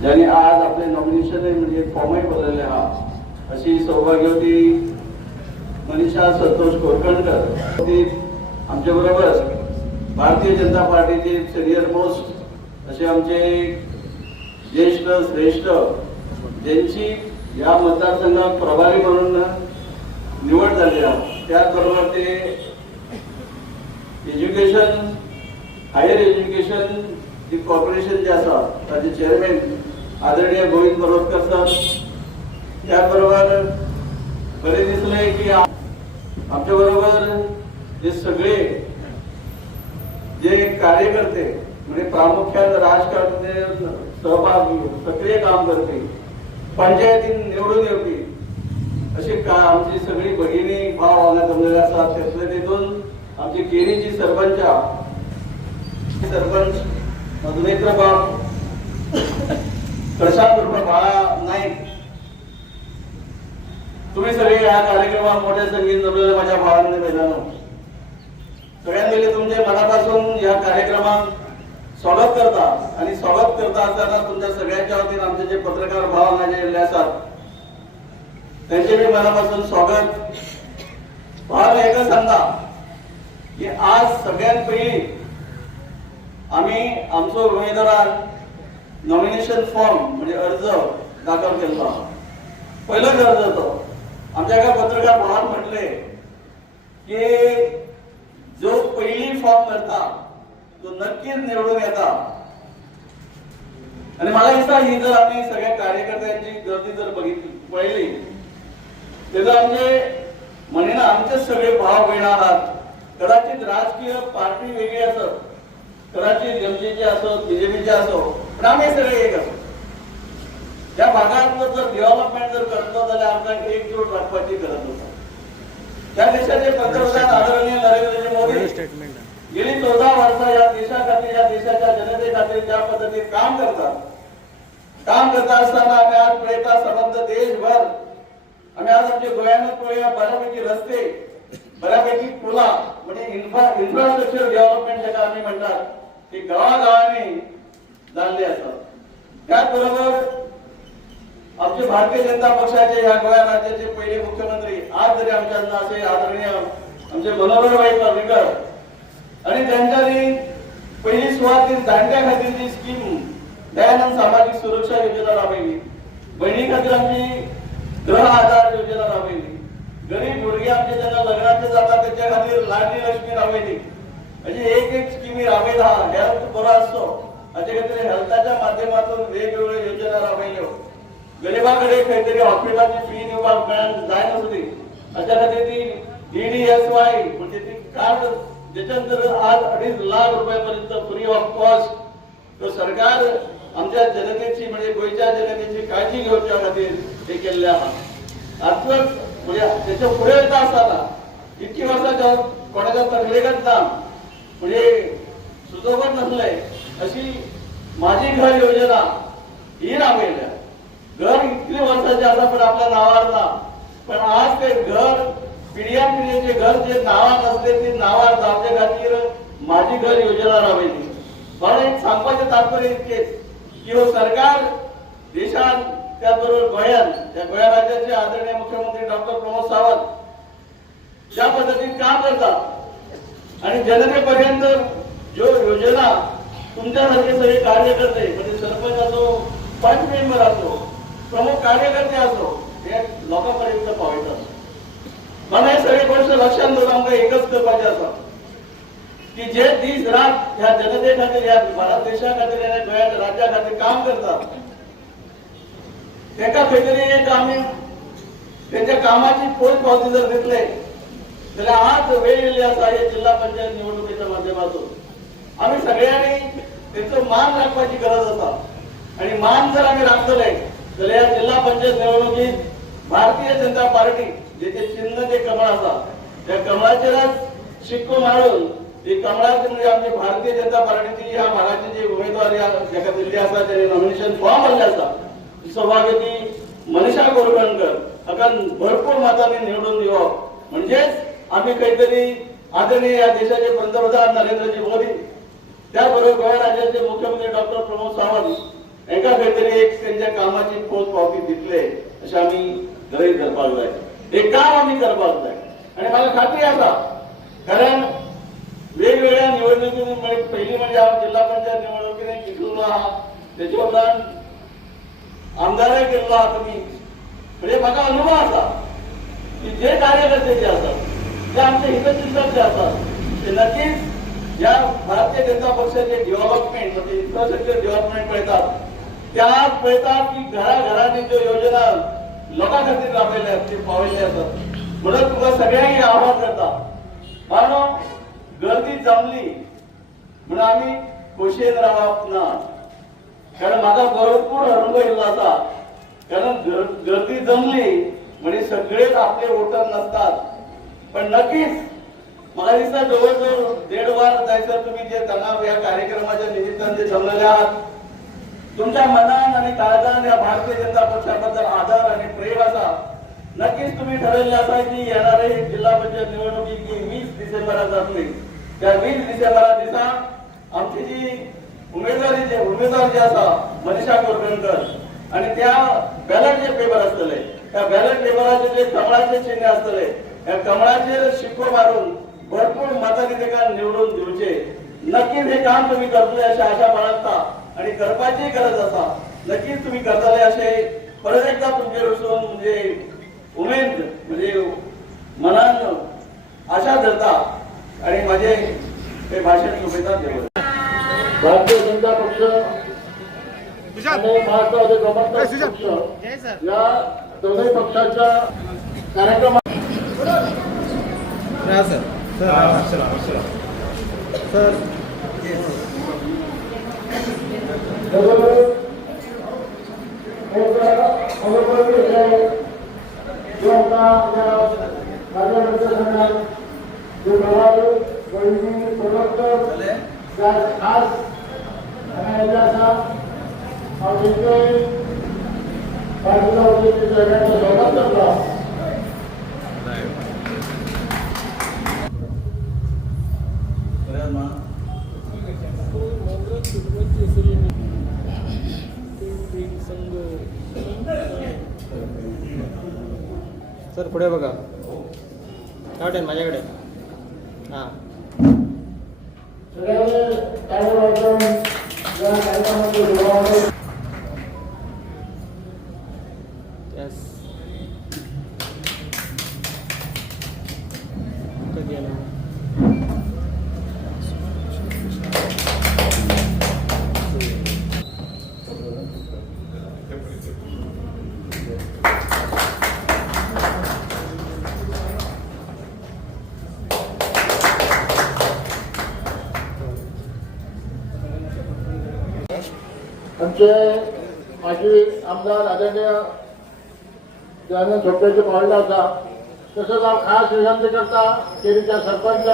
ज्यांनी आज आपले नॉमिनेशन म्हणजे फॉर्मही बदलले आहात अशी सौभाग्यवती मनीषा संतोष कोरकणकर आमच्या बरोबर भारतीय जनता पार्टीचे सिनियर मोस्ट असे आमचे ज्येष्ठ श्रेष्ठ ज्यांची या मतदारसंघात प्रभारी म्हणून निवड झाली आहे त्याचबरोबर ते एज्युकेशन हायर एज्युकेशन कॉर्पोरेशन जे असा त्याचे चेअरमॅन आदरणीय गोविंद बरोडकर सर याबरोबर बरे दिसले की आमच्या बरोबर जे सगळे जे कार्यकर्ते म्हणजे प्रामुख्याने राजकारणात सहभागी सक्रिय काम करते पंचायतीत निवडून येते असे का आमची सगळी भगिनी भाव जमलेले असतात त्यातले तिथून आमची केरीची सरपंच मधुमेत्र बाब प्रशांत बाळा नाईक तुम्ही सगळे या कार्यक्रमात मोठ्या संख्येने जमलेल्या माझ्या भावांनी बहिणांनो सगळ्यांनी तुमचे मनापासून या कार्यक्रमात स्वागत करता आणि स्वागत करता असताना तुमच्या सगळ्यांच्या वतीने आमचे जे पत्रकार भाव माझे असतात त्यांचे मी मनापासून स्वागत भावाला एकच सांगा की आज सगळ्यात पहिली आम्ही आमचा उमेदवार नॉमिनेशन फॉर्म म्हणजे अर्ज दाखल केला पहिलाच अर्ज होतो आमच्या एका पत्रकार भावात म्हटले की जो पहिली फॉर्म करता तो नक्कीच निवडून येता आणि मला दिसता ही जर आम्ही सगळ्या कार्यकर्त्यांची गर्दी जर बघितली पाहिली तर आमचे म्हणेना आमचे सगळे भाव बहीण आहात कदाचित राजकीय पार्टी वेगळी असत कदाचित एमजीचे असो बीजेपीचे असो पण आम्ही सगळे एक असो या भागात जर डेव्हलपमेंट जर करतो तर आमचा एकजूट राखवायची गरज होता त्या देशाचे पंतप्रधान आदरणीय नरेंद्र मोदी गेली 14 वर्ष या देशाखातीर या देशाच्या जनतेखातीर ज्या पद्धतीने काम करत असताना आम्ही आज प्रयत्न संबंध देशभर आम्ही आज आमच्या गोव्यानं बऱ्यापैकी रस्ते बऱ्यापैकी पुला म्हणजे इन्फ्रास्ट्रक्चर डेव्हलपमेंट ज्याला आम्ही म्हणतात ते गावागावाने झाले असतात त्याचबरोबर आमचे भारतीय जनता पक्षाचे या गोवा राज्याचे पहिले मुख्यमंत्री आज जरी आमच्या असे आदरणीय आमचे मनोहरभाई पर्रीकर आणि त्यांच्यानी पहिली सुरुवातीला जाणत्या खात्याची स्कीम दयानंद सामाजिक सुरक्षा योजना राबवली बहिणी खातीर आमची गृह आधार योजना राबवली गरीब मुलगी आमचे ज्यांना लग्नाचे जातात त्याच्या खातीर लाडली लक्ष्मी राबवली म्हणजे एक स्कीमी राबवला हेल्थ बरा असतो हाचे खातीर हेल्थाच्या माध्यमातून वेगवेगळ्या योजना राबवल्यो गरिबाकडे काहीतरी हॉस्पिटलची फी दिवपाक जाय नसली अशा खातीर ती DDSY म्हणजे ती कार्ड ज्याच्यानंतर आज 2.5 लाख रुपयापर्यंत फ्री ऑफ कॉस्ट तो सरकार आमच्या जनतेची म्हणजे गोयच्या जनतेची काळजी घेवच्या खातीर हे केल्ले आहा आताच म्हणजे त्याच्या पुढे येत असताना इतकी वर्षाच्या कोणाच्या तकलेगत ना म्हणजे सुचवत नसले अशी माझी घर योजना ही राबवल्या घर इतकी वर्षाचे असा पण आपल्या नावावर ना पण आज ते घर पिढ्याचे घर जे नावात असते ते नावात आमच्या खातीर माझी घर योजना राबवली म्हणून एक सांगपाचे तात्पर्य इतकेच की हो सरकार देशात त्याचबरोबर गोव्या राज्याचे आदरणीय मुख्यमंत्री डॉक्टर प्रमोद सावंत ज्या पद्धतीने काम करतात आणि जनतेपर्यंत जो योजना तुमच्यासारखे सगळे कार्यकर्ते म्हणजे सरपंच असो पंच मेंबर असो प्रमुख कार्यकर्ते असो हे लोकांपर्यंत पावतात म्हणून हे सगळे गोष्ट लक्षात घेऊन आमका एकच करपाचे असा की जे दीस रात ह्या जनते खातीर या भारत देशा खातीर या गोव्या राज्या खातीर काम करतात त्याका खंयतरी एक आम्ही त्यांच्या कामाची पोचपावती जर दिसले जाल्यार आज वेळ येयल्ली आसा हे जिल्हा पंचायत निवडणुकीच्या माध्यमातून आम्ही सगळ्यांनी त्याचं मान राखपाची गरज असा आणि मान जर आम्ही राखतले जाल्यार या जिल्हा पंचायत निवडणुकीत भारतीय जनता पार्टी जेचे चिन्ह जे कमळ असा त्या कमळाचेरच शिक्को मारून ही कमळाचे म्हणजे आमची भारतीय जनता पार्टीची ह्या भागाचे जे उमेदवार या जगात दिल्ली असा त्यांनी नॉमिनेशन फॉर्म भरले असा सौभाग्यवती मनीषा कोरकणकर हाका भरपूर मतांनी निवडून दिवप म्हणजेच आम्ही काहीतरी आदरणीय या देशाचे पंतप्रधान नरेंद्रजी मोदी त्याबरोबर गोवा राज्याचे मुख्यमंत्री डॉक्टर प्रमोद सावंत यांना काहीतरी एक त्यांच्या कामाची पोच पावती दिसले असे आम्ही गरज करपाक जाय हे काम आम्ही करपाक जाय आणि मला खात्री असा कारण वेगवेगळ्या निवडणुकीमध्ये पहिली म्हणजे जिल्हा पंचायत निवडणुकीने जिंकलो आहात त्याच्या उपरांत आमदार केलो आहात तुम्ही म्हणजे म्हाका अनुभव असा की जे कार्यकर्ते जे असतात ते आमचे हितचिंतक जे असतात ते नक्कीच या भारतीय जनता पक्षाचे डेव्हलपमेंट म्हणजे इन्फ्रास्ट्रक्चर डेव्हलपमेंट पळयतात त्यात पळयतात की घराघरांनी ज्यो योजना लोकां खातीर राबयल्या ते पावयल्ले असतात म्हणून तुका सगळ्यांक आवाहन करता कारण गर्दी जमली म्हणून आम्ही खोशयेन रावप ना कारण म्हाका भरपूर अनुभव येयल्लो आसा कारण गर्दी जमली म्हणजे सगळेच आपले वोटर नसतात पण नक्कीच मला दिसता जवळजवळ 1.5 वार जायसर तुम्ही जे तणाव या कार्यक्रमाच्या निमित्तान जे जमलेले आहात तुमच्या मनात आणि काळजात या भारतीय जनता पक्षाबद्दल आदर आणि प्रेम असा नक्कीच तुम्ही ठरवले असा की येणारे जिल्हा पंचायत निवडणुकी जी 20 डिसेंबरात जातली त्या 20 डिसेंबरा दिसा आमची जी उमेदवार जे असा मनीषा कोरकणकर आणि त्या बॅलट जे पेपर असतले त्या बॅलट पेपराचे जे कमळाचे चिन्ह असतले त्या कमळाचे शिक्को मारून भरपूर मतांनी त्याला निवडून दिवचे नक्कीच हे काम तुम्ही करतले अशी आशा बाळगता आणि करपाची गरज असा नक्कीच तुम्ही करतले असे परत एकदा तुमच्याकडसून म्हणजे उमेद म्हणजे मनान आशा धरता आणि माझे हे भाषण सोबत देव भारतीय जनता पक्ष आणि महाराष्ट्रवादी काँग्रेस पक्ष या दोन्ही पक्षाच्या कार्यक्रमात खास सर पुढे बघा काय माझ्याकडे हां यस कधी आला आमचे माजी आमदार आदरणीय दयानंद झोपड्याचे पावले आसा तसंच हांव खास विनंती करता केरीच्या सरपंच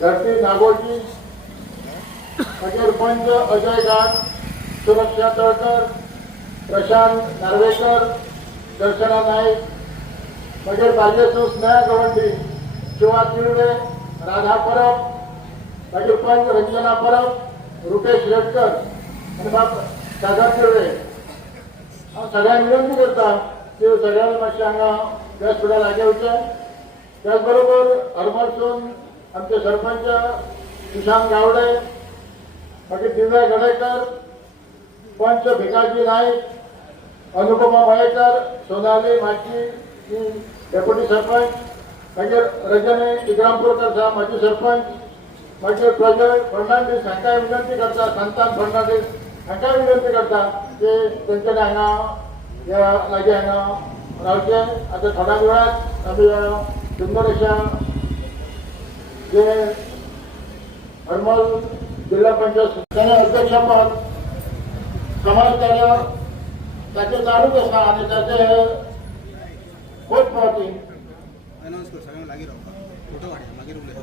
धरती नागोजी मागीर पंच अजय घाट सुरक्षा तळकर प्रशांत नार्वेकर दर्शना नाईक मागीर बार्देसूर स्नेहा गवंडी शिवा तिळवे राधा परब मागीर पंच रंजना परब रुपेश रेडकर आणि बाप सागर तिळवे हांव सगळ्यांक विनंती करता की सगळ्यांक मातशें हांगा व्यासपीठार लागी येवचें त्याच बरोबर हरमळसून आमचे सरपंच सुशांत गावडे मागीर दिव्या गडेकर पंच भिकाजी नाईक अनुपमा मयेकर सोनाली माची डेप्युटी सरपंच मागीर रजनी इग्रामपूरकर साहेब माजी सरपंच मागीर प्रजय फर्नांडीस हांकांय विनंती करता संतान फर्नांडीस हांकांय विनंती करता की तेंच्यांनी हांगा ह्या लागी हांगा रावचें आतां थोड्या वेळात आमी सुंदर अशा जे हरमल जिल्हा पंचायत ताणें अध्यक्षपद समाज कार्य ताचे चालूच आसा आनी ताचे पोट पावती अनाउंस कर सगळ्यांक लागीं रावपा फोटो काडया मागीर उलय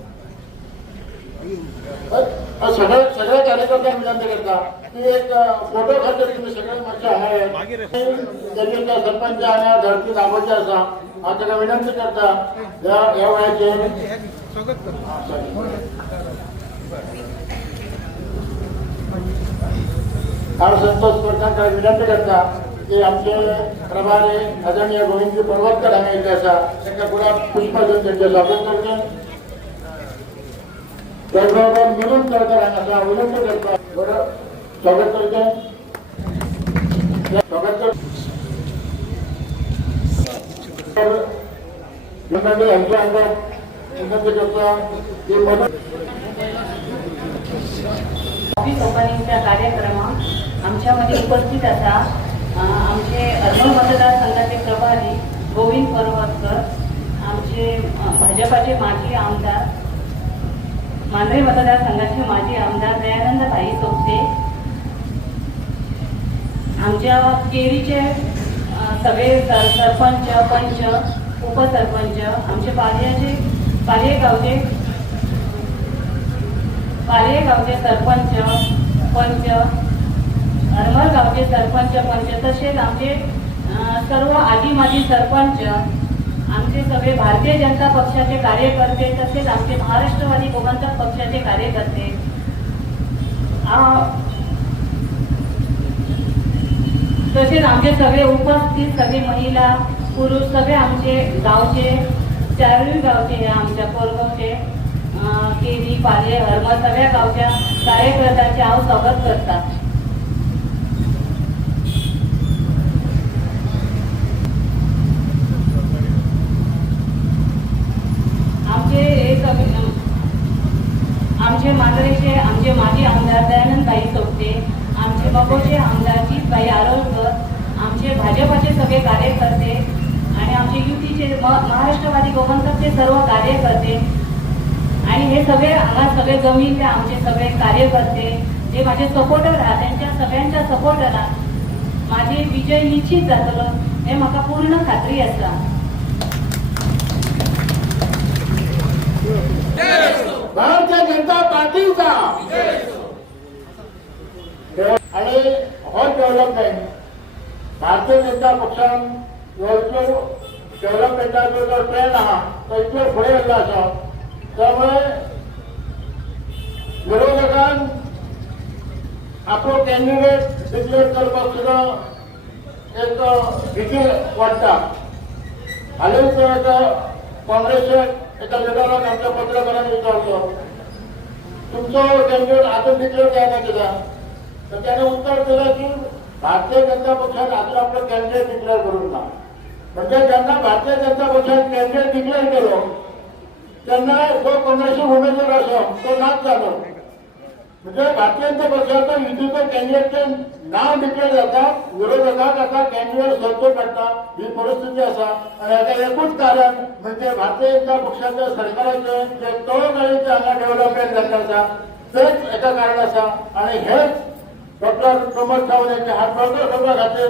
सगळ्या कार्यकर्त्यांना विनंती करता की एक फोटो खातीर तुम्ही सगळे मातशे हांगा तेजेच्या सरपंच हांगा धरती दाखोवचे आसा हांव ताका विनंती करता ह्या वयाचेर हांव संतोष करता विनंती करता की आमचे प्रभारी आदरणीय गोविंदजी पर्वतकर हांगा येयल्ले आसा तांकां पुरा पुष्प देवन तेंचें स्वागत करचें त्याचबरोबर मिळून सरकार हांगा विनंती करता बरं स्वागत करचें स्वागत मंडळी हांच्या हांगा विनंती करता की मदत ऑफिस ओपनिंगचा कार्यक्रमात आमच्यामध्ये उपस्थित असा आमचे अर्बन मतदारसंघाचे प्रभारी गोविंद पर्वतकर, आमचे भाजपाचे माजी आमदार मांजरे मतदारसंघाचे माजी आमदार दयानंद भाई सोपटे, आमच्या केरीचे सगळे सरपंच पंच उपसरपंच, आमचे पालयेगावचे सरपंच पंच, हरमल गावचे सरपंच पंच, तसेच आमचे सर्व आजी माजी सरपंच, आमचे सगळे भारतीय जनता पक्षाचे कार्यकर्ते, तसेच आमचे महाराष्ट्रवादी गोमंतक पक्षाचे कार्यकर्ते, तसेच आमचे सगळे उपस्थित सगळे महिला पुरुष सगळे आमचे गावचे चारही गावचे हे आमच्या कोलगावचे केरी पाले हरमल सगळ्या गावच्या कार्यकर्त्यांचे हांव स्वागत करता. आमचे मांजरेचे आमचे माजी आमदार दयानंद भाई सोपटे, आमचे बकोचे आमदार जीतभाई आरोलकर, आमचे भाजपाचे सगळे कार्यकर्ते आणि आमचे युतीचे महाराष्ट्रवादी गोमंतकचे सर्व कार्यकर्ते आणि हे सगळे हांगा सगळे जमीनले आमचे सगळे कार्यकर्ते जे माझे सपोर्टर आहात त्यांच्या सगळ्यांच्या सपोर्टरान माझे विजय निश्चित जातलो हे म्हाका पूर्ण खात्री आसा. भारतीय जनता पार्टीचा आणि हो डेव्हलपमेंट भारतीय जनता पक्षान डेव्हलपमेंटाचो जो ट्रेंड आहा तो इतलो फुडें गेल्लो आसा त्यामुळे विरोधकान आपलो कॅन्डिडेट डिक्लेअर करपाक सुद्दां एक भीती वाडटा. हालींच एका काँग्रेसचे एका लिडरान आमच्या पत्रकारान विचारलो तुमचो कॅन्डिडेट आजून डिक्लेअर जायना कित्याक, तर त्याने उत्तर दिलं की भारतीय जनता पक्षान आजून आपलो कॅन्डिडेट डिक्लेअर करूंक ना. म्हणजे जेन्ना भारतीय जनता पक्षान कॅन्डिडेट डिक्लेअर केलो तेन्ना जो काँग्रेसी उमेदवार आसा तो नाच जालो. म्हणजे भारतीय जनता पक्षाचो युतीचो कॅन्डिडेटचे नाव डिक्लेअर जाता, विरोधकाक आता कॅन्डिडेट सोदचो पडटा ही परिस्थिती आसा. आणि हाका एकूच कारण म्हणजे भारतीय जनता पक्षाच्या सरकाराचे जे तळोगाळीचे हांगा डेव्हलपमेंट जाल्लें आसा तेच एका कारण आसा. आणि हेच डॉक्टर प्रमोद सावंत यांचे हात बळकट करपा खातीर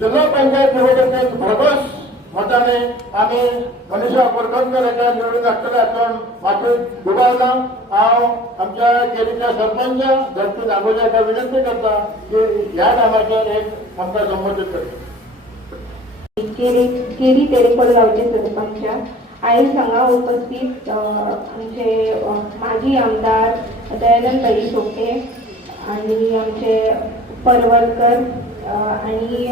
जिल्हा पंचायत निवडणुकीत भरघोस मताने आम्ही मनीषा कोरकरकर यांच्या निवडून हाडटले हातून मातून दुबावला. हांव आमच्या केरीच्या सरपंच धरती दागोजाका विनंती करता की ह्या कामाचेर एक आमकां संबोधीत करता. केरी तेरेकोल गावचे सरपंच आयज हांगा उपस्थित आमचे माजी आमदार दयानंद भाई सोपटे आणि आमचे पर्वतकर आणि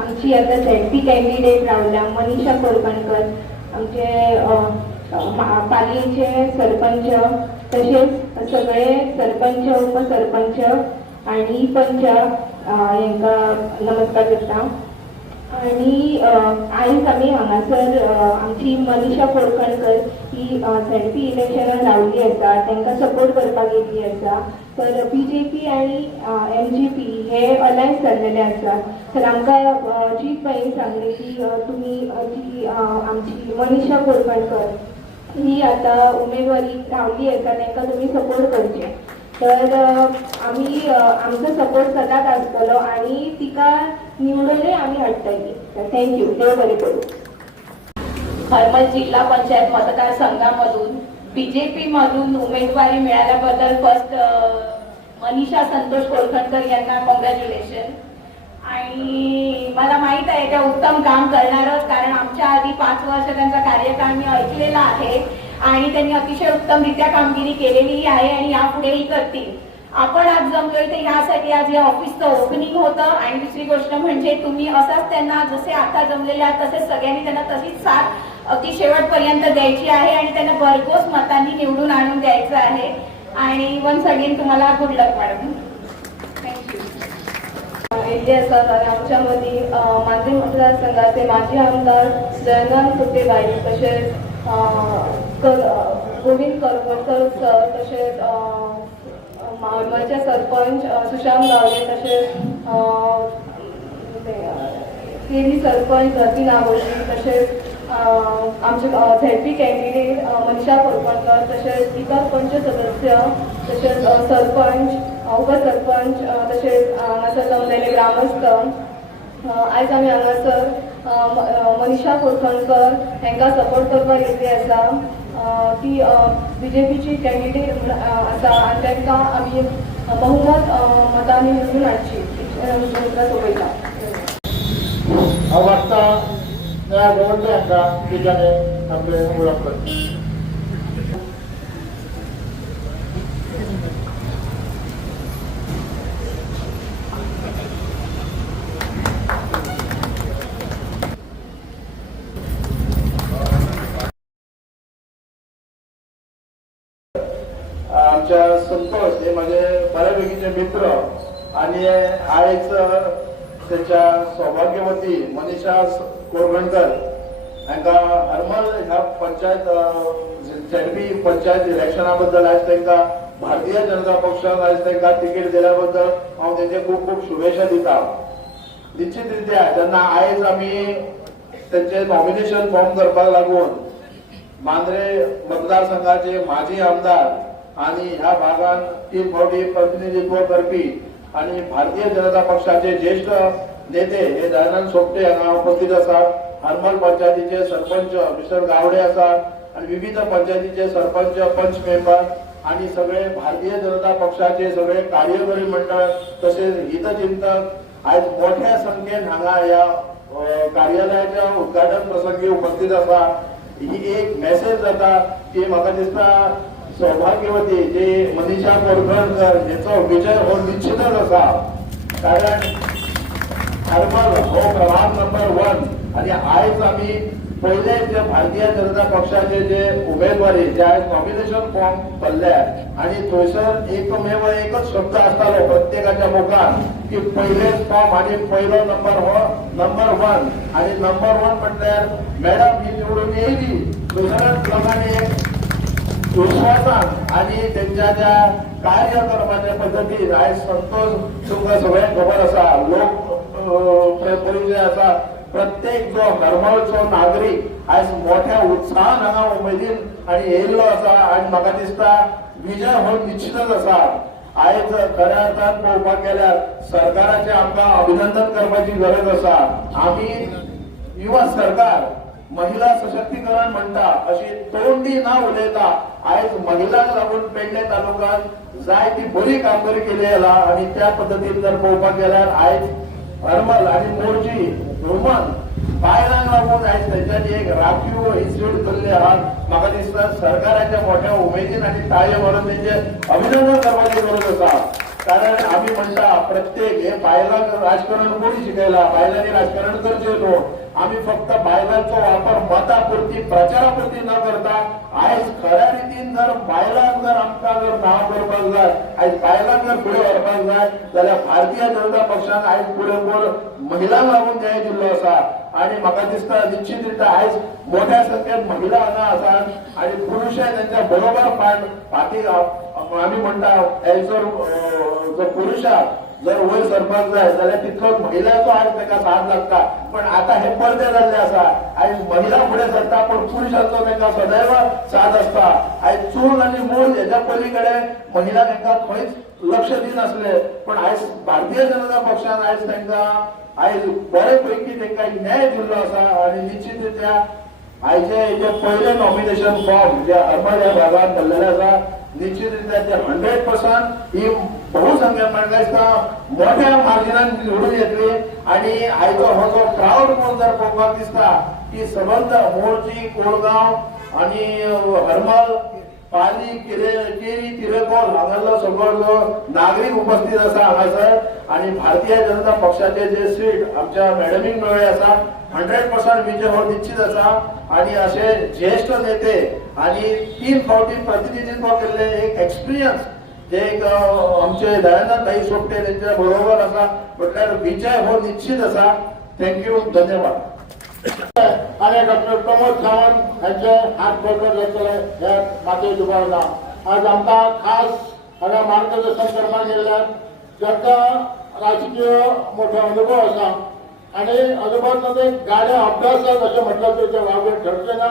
आमची आता झेडपी कॅन्डिडेट रावल्या मनीषा कोरकणकर, आमचे पालयेचे सरपंच, तसेच सगळे सरपंच उपसरपंच आणि पंच हांकां नमस्कार करता. आणि आयज आमी हांगासर आमची मनीषा कोरकणकर ही झेडपी इलेक्शनान रावली आसा, तांकां सपोर्ट करपाक येयल्ली आसा. तर BJP आणि MGP हे अलायन्स जाल्लेले आसा. तर आमकां जीतभाईन सांगले की तुमी जी आमची मनीषा कोरकणकर ही आता उमेदवारी रावली आसा तांकां तुमी सपोर्ट करचे. तर आम्ही आमचो सपोर्ट सदांच आसतलो आणि तिका निवडूनय आम्ही हाडटली. तर थँक्यू, देव बरें करूं. हरमल जिल्हा पंचायत मतदारसंघामधून बीजेपी मधून उमेदवारी मिळाल्याबद्दल फर्स्ट मनीषा संतोष कोलखणकर यांना कॉंग्रॅच्युलेशन. आणि मला माहित आहे त्या उत्तम काम करणारच, कारण आमच्या आधी 5 वर्ष त्यांचा कार्यकाळ मी ऐकलेला आहे आणि त्यांनी अतिशय उत्तमरित्या कामगिरी केलेली आहे आणि यापुढेही करतील. आपण आज जमलोय ते ह्यासाठी, आज या ऑफिसचं ओपनिंग होतं. आणि दुसरी गोष्ट म्हणजे तुम्ही असाच त्यांना जसे आता जमलेले आहात तसेच सगळ्यांनी त्यांना तशीच साथ अगदी शेवटपर्यंत द्यायची आहे आणि त्यांना भरघोस मतांनी निवडून आणून द्यायचं आहे. आणि वन्स अगेन तुम्हाला गुड लक मॅडम. थँक्यू. इतिहासात आणि आमच्यामध्ये मांजरी मतदारसंघाचे माजी आमदार जयनाथ सुट्टेबाई, तसेच गोविंद करमरकर सर, तसेच मावळचे सरपंच सुशांत गावडे, तसेच केली सरपंच धरती नागोशी, तसेच आमचे झेडपी कॅन्डिडेट मनीषा कोलखणकर, तसेच इतर पंच सदस्य, तसेच सरपंच, उपसरपंच, तसेच हांगासर जमलेले ग्रामस्थ. आयज आमी हांगासर मनीषा कोलखणकर हांकां सपोर्ट करपाक येयल्ली आसा. ती बीजेपीची कॅन्डिडेट आसा आनी तांकां आमी बहुमत मतांनी निवडून हाडची सोपयता. आवडता त्या गवळचे हांकां ठिकाणी आपले ओळख करता. आमच्या संतोष हे माझे बऱ्यापैकीचे मित्र आणि आयज त्याच्या सौभाग्यवती मनीषा कोलखणकर हांकां हरमल ह्या पंचायत झेडपी पंचायत इलेक्शना बद्दल आज तांकां भारतीय जनता पक्षान आज तांकां तिकीट दिल्या बद्दल हांव तांचे खूब खूब शुभेच्छा दिता. निश्चितरित्या जेन्ना आयज आमी तांचे नॉमिनेशन फॉर्म करपाक लागून मांद्रे मतदारसंघाचे माजी आमदार आणि ह्या भागात 3 फावटी प्रतिनिधित्व करपी आणि भारतीय जनता पक्षाचे ज्येष्ठ नेते हे दयानंद सोपटे हांगा उपस्थित आसात. हरमल पंचायतीचे सरपंच मिस्टर गावडे आसात आणि विविध पंचायतीचे सरपंच पंच मेंबर आणि सगळे भारतीय जनता पक्षाचे सगळे कार्यकारी मंडळ तसेच हितचिंतक आज मोठ्या संख्येन हांगा या कार्यालयाच्या उद्घाटन प्रसंगी उपस्थित आसा. ही एक मेसेज जाता की म्हाका दिसता सौभाग्यवती जे मनीषा कोलखणकर हेचो विजय हो निश्चितच आसा, कारण हरमल हो प्रभाग नंबर 1 आणि आयज आमी पहिले जे भारतीय जनता पक्षाचे जे उमेदवारी जे आज नॉमिनेशन फॉर्म भरले आणि थंयसर एकमेव एकच शब्द आसतालो प्रत्येकाच्या मुखार की पयलेच फॉर्म आणि पहिलो नंबर हो नंबर 1 आणि नंबर 1 म्हटल्यार मॅडम ही निवडून येयली. दुसऱ्याच लोकांनी एक विश्वासान आणि त्यांच्या त्या कार्य करपाच्या पद्धतीन आयज संतोष तुमकां सगळ्यांक खबर आसा. लोक परिचय आसा. प्रत्येक जो हरमळचो नागरीक आयज मोठ्या उत्साहान हांगा उमेदीन आणि येयल्लो आसा आणि म्हाका दिसता विजय हो निश्चितच आसा. आयज खऱ्या अर्थान पळोवपाक गेल्यार सरकाराचे आमकां अभिनंदन करपाची गरज आसा. आमी युवा सरकार महिला सशक्तीकरण म्हणटा अशी तोंडी ना उलयता आयज महिलांक लागून पेडणे तालुक्यात जाय ती बरी कामगिरी केली आसा आणि त्या पद्धतीन जर पळोवपाक गेल्यार आयज हरमल आणि मोर्ची ह्युमन बायलांक लागून आयज त्यांच्यानी एक राखीव इन्स्टिट्यूट केल्ले आहात. म्हाका दिसता सरकाराच्या मोठ्या उमेदीन आणि ताळे मारून त्यांचे अभिनंदन करपाची गरज आसा. कारण आम्ही म्हणटा प्रत्येक हे बायलांक राजकारण कोणी शिकयला, बायलांनी राजकारण करचे न्हू. आम्ही फक्त बायलांचो वापर मतापुरती प्रचारापुरती न करता आयज खऱ्या रितीन जर बायलांक जर आमकां जर नांव करपाक जाय, आयज बायलांक जर फुडें व्हरपाक जाय जाल्यार भारतीय जनता पक्षान आयज फुडें महिलांक लागून न्याय दिल्लो आसा. आणि म्हाका दिसता निश्चितरित्या आयज मोठ्या संख्येन महिला हांगा आसात आणि पुरुषाय त्यांच्या बरोबर फाटीक आमी म्हणटा एजर जो पुरुषाक जर वयर सरपाक जाय जाल्यार तितलोच महिलांचो आयज ताका साथ लागता. पण आता हे पडदे जाल्ले आसा. आयज महिला फुडें सरता पण पुरुषांचो तांकां सदैव साथ आसता. आयज चूल आनी मूल हेच्या पलीकडे महिला तांकां खंयच लक्ष दिनासले. पण आयज भारतीय जनता पक्षान आयज तांकां आयज बरे पैकी तांकां न्याय दिल्लो आसा आणि निश्चितरित्या आयचे हेचे पहिले नॉमिनेशन फॉर्म जे हरमल ह्या भागात भरलेले आसा निश्चितरित्या ते 100% ही बहुसंख्य मंडळी मोठ्या मार्जिनान निवडून येतली आणि आयचो हो जो क्राऊड म्हणून जर पळोवपाक दिसता की सबंद मोर्ची कोळगांव आणि हरमल पाली केरी तिरेकोल हांगासलो सगळो नागरीक उपस्थित आसा हांगासर आणि भारतीय जनता पक्षाचे जे सीट आमच्या मॅडमीक मेळ्ळे आसा 100% विजय हो निश्चित आसा आणि असे ज्येष्ठ नेते आणि 3 फावटी प्रतिनिधित्व केल्ले एक एक्सपिरियन्स जे एक आमचे दयानंद सोपटे त्यांच्या बरोबर आसा म्हटल्यार विजय हो निश्चित आसा. थँक्यू, धन्यवाद. आणि डॉक्टर प्रमोद सावंत यांचे हात बळकट जातले ह्या मातयेच्या उभारला. आज आमकां खास हांगा मार्गदर्शन करपाक येयल्यात जांकां राजकीय मोठो अनुभव आसा आणि अनुभवांतले गाड्या अभ्यासात अशें म्हटलं तर ते वावगे ठरचे ना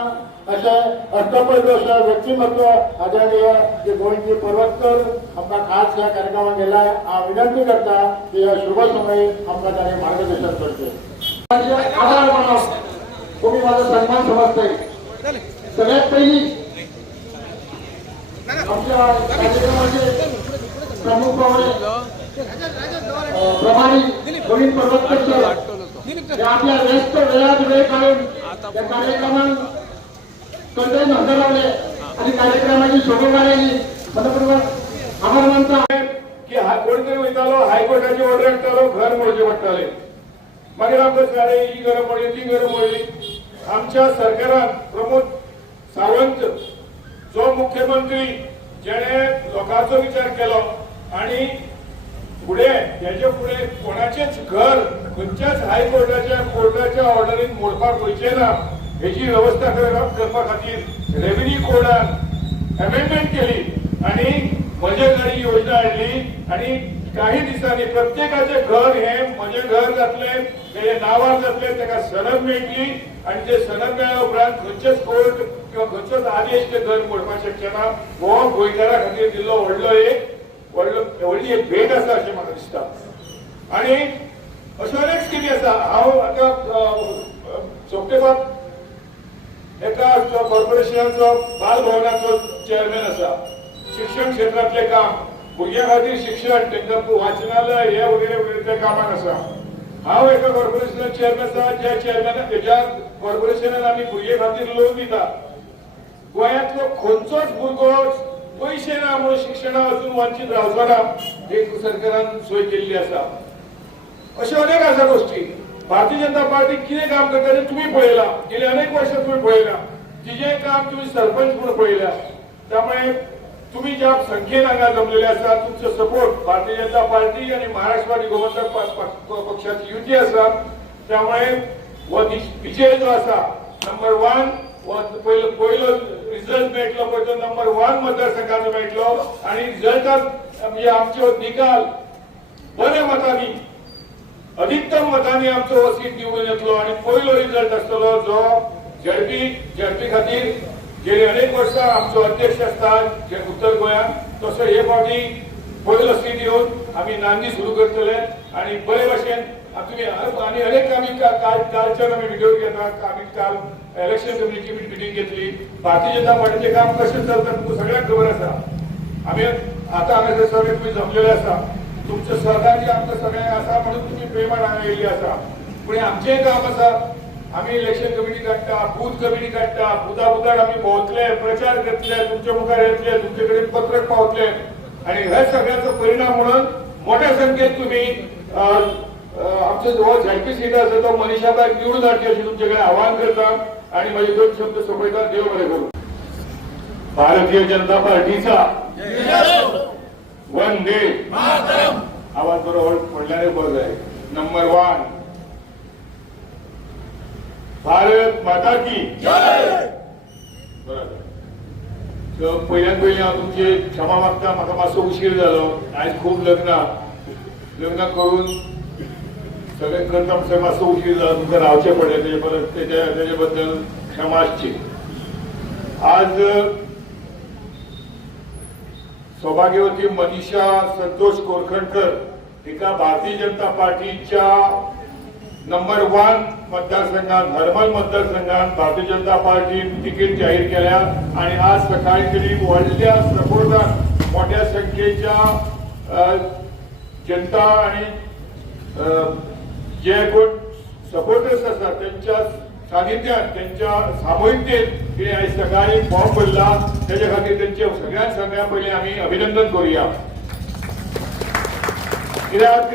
अशें अष्टपैलू अशें व्यक्तिमत्व आदरणीय जे गोविंदजी पर्वतकर आमकां खास ह्या कार्यक्रमाक गेलाय. हांव विनंती करता की ह्या शुभ समयी आमकां ताणें मार्गदर्शन करचें. आभार मानप तुम्ही माझा सन्मान समजताय. सगळ्यात पहिली आमच्या कार्यक्रमाचे प्रमुख पाहुणे प्रभारी गोविंद पर्वतकर सर हे आपल्या व्यस्त वेळात वेळ काढून त्या कार्यक्रमात कंटेन हजर लावले आणि कार्यक्रमाची शोभा केली. मनपूर्वक आभार मानतो की हा कोणतरी वयतालो हायकोर्टाची ऑर्डर हाडटालो घर मोडचे पडटाले मागीर आमकां दिसताले ही घरां मोडली ती घरां मोडली. आमच्या सरकारान प्रमोद सावंत जो मुख्यमंत्री जेणे लोकांचो विचार केलो आणि हेचे फुडें कोणाचेच घर खंयच्याच हायकोर्टाच्या कोर्टाच्या ऑर्डरीन मोडपाक वयचे ना हेची व्यवस्था करपा खातीर रेव्हेन्यू कोडान अमेंडमेंट केली आणि म्हजे घर ही योजना हाडली आणि काही दिसांनी प्रत्येकाचे घर हे म्हजे घर जातले तेजे नांवार जातले ताका सनद मेळटली आणि ते सनद मेळ्ळ्या उपरांत खंयचेच कोर्ट किंवा खंयचोच आदेश ते घर मोडपाक शकचे ना. हो गोंयकारा खातीर दिल्लो व्हडली एक भेट आसा अशें म्हाका दिसता. आणि अश्यो अनेक स्थिती आसा. हांव आतां सोंपेबाब एका कॉर्पोरेशनाचो बालभवनाचो चेअरमॅन आसा. शिक्षण क्षेत्रातले काम भुरग्यां खातीर शिक्षण तांकां वाचनालय हे वगैरे वगैरे त्या कामाक आसा. हांव एका कॉर्पोरेशनाचो चेअरमॅन आसा ज्या कॉर्पोरेशनान आमी भुरगे खातीर लोन दिता. गोंयांतलो खंयचोच भुरगो पैसे ना म्हणून शिक्षणा वचून वंचीत रावचो ना हे सरकारान सोय केल्ली आसा. अश्यो अनेक आसा गोष्टी. भारतीय जनता पार्टी कितें काम करता तें तुमी पळयलां. गेले अनेक वर्सां तुमी पळयलां. तिजें काम तुमी सरपंच म्हणून पळयल्या. त्यामुळे तुम्ही ज्या संख्येन हांगा जमलेले आसा तुमचो सपोर्ट भारतीय जनता पार्टी आणि महाराष्ट्रवादी गोमंतक पक्षाची युती आसा. त्यामुळे हो विजय जो आसा नंबर 1 पहिलो रिझल्ट मेळटलो पळय तो नंबर 1 मतदारसंघाचो मेळटलो आणि रिझल्टात म्हणजे आमचो निकाल बऱ्या मतांनी अधिकतम मतांनी आमचो हो सीट निवडून येतलो आणि पहिलो रिझल्ट आसतलो जो झडपी खातीर गेली अनेक वर्सां आमचो अध्यक्ष आसता जे उत्तर गोंयांत तसो हे फावटी पहिलो सीट येवन आमी नांदी सुरू करतले आणि बरे भशेन तुम्ही आणि अनेक आम्ही कालच्यान आमी व्हिडिओ घेतात. आमी काल इलेक्शन कमिटीची मिटींग घेतली. भारतीय जनता पार्टीचे काम कशें चलता तुमकां सगळ्यांक खबर आसा. आमी आतां हांगासर सगळे तुम्ही जमलेले आसा. तुमचें सहकार्य आमकां सगळ्यांक आसा म्हणून तुमी प्रेमान हांगा येयल्ली आसा. पूण आमचेंय काम आसा. आम्ही इलेक्शन कमिटी काढता बूथ कमिटी काढता बुधार आम्ही भोंवतले प्रचार करतले तुमच्या मुखार येतले तुमचे कडेन पत्रक पावतले आणि हे सगळ्याचो परिणाम म्हणून मोठ्या संख्येन तुम्ही आमचो जो झडपी सीट आसा तो मनीषाबाई निवडून हाडची अशी तुमचे कडेन आवाहन करता आणि माझे 2 शब्द सोपयता. देव बरें करूं. भारतीय जनता पार्टीचा वंदे मातरम आवाज बरोबर म्हणल्याने बरं जाय. नंबर 1 भारत माता की जय. बरोबर. पहिल्यान पयलीं हांव तुमची क्षमा मागता. म्हाका मातसो उशीर जालो. आयज खूब लग्न करून सगळे करता म्हणसर मातसो उशीर जालो. तुमकां रावचें पडलें तेजे बद्दल क्षमा आसची. आज सौभाग्यवती मनीषा संतोष कोरखणकर हिका भारतीय जनता पार्टीच्या नंबर 1 मतदारसंघात हरमल मतदारसंघात भारतीय जनता पार्टी तिकीट जाहीर केल्या आणि आज सकाळी तरी व्हडल्या सपोर्टान मोठ्या संख्येच्या जनता आणि जे कोण सपोर्टर्स असतात त्यांच्या सानिध्यात त्यांच्या सामूहिकतेत हे आज सकाळी फॉर्म भरला त्याच्या खातीर त्यांचे सगळ्यात पहिले आम्ही अभिनंदन करूया. कित्याक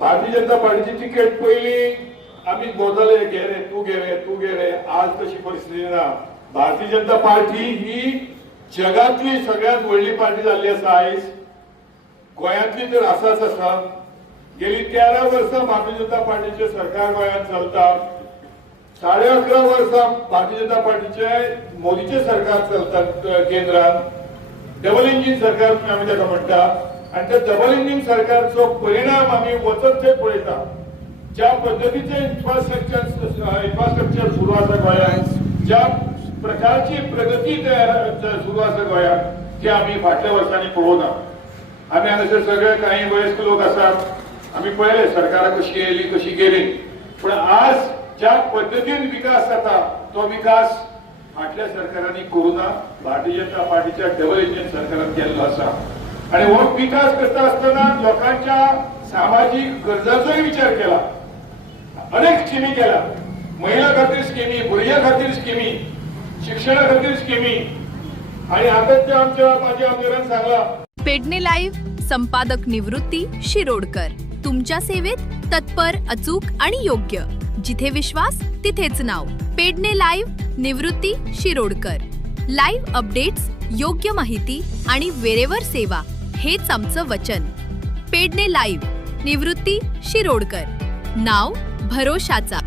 भारतीय जनता पार्टीची तिकेट पहिली आम्ही बोलताले घे रे तू घे रे तू घे रे. आज तशी परिस्थिती ना. भारतीय जनता पार्टी ही जगातली सगळ्यात व्हडली पार्टी जाल्ली आसा. आयज गोंयांतली तर आसाच आसा. गेली 13 वर्सां भारतीय जनता पार्टीचे सरकार गोंयांत चलता. 11.5 वर्सां भारतीय जनता पार्टीचे मोदीचे सरकार चलता केंद्रात. डबल इंजिन सरकार आम्ही ताका म्हणटा आणि त्या डबल इंजिन सरकारचो परिणाम आम्ही वचत थंय पळयता. ज्या पद्धतीचे इन्फ्रास्ट्रक्चर सुरू आसा गोंयांत, ज्या प्रकारची प्रगती सुरू आसा गोंयांत ती आम्ही फाटल्या वर्सांनी पळोवना. आम्ही हांगासर सगळे काही वयस्क लोक आसात. आम्ही पळयले सरकारां कशी येयली कशी गेली. पण आज ज्या पद्धतीन विकास जाता तो विकास फाटल्या सरकारांनी करूना. भारतीय जनता पार्टीच्या डबल इंजिन सरकारान केल्लो आसा. आणि हो विकास करता असताना लोकांच्या सामाजिक गरजांचोय विचार केला. अनेक स्किमी केल्या. महिला खातीर स्किमी, भुरग्यां खातीर स्किमी, शिक्षणा खातीर स्किमी. आणि आता ते माझ्या आमदारान सांगला. पेडणे लाईव्ह संपादक निवृत्ती शिरोडकर तुमच्या सेवेत तत्पर, अचूक आणि योग्य. जिथे विश्वास तिथेच नाव. पेडणे लाईव्ह निवृत्ती शिरोडकर. लाईव्ह अपडेट्स, योग्य माहिती आणि वेळेवर सेवा हेच आमचं वचन. पेडणे लाईव्ह निवृत्ती शिरोडकर. नाव भरोशाचा.